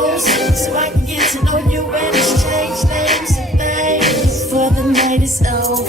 close so I can get to know you and exchange names and things. For the night is over.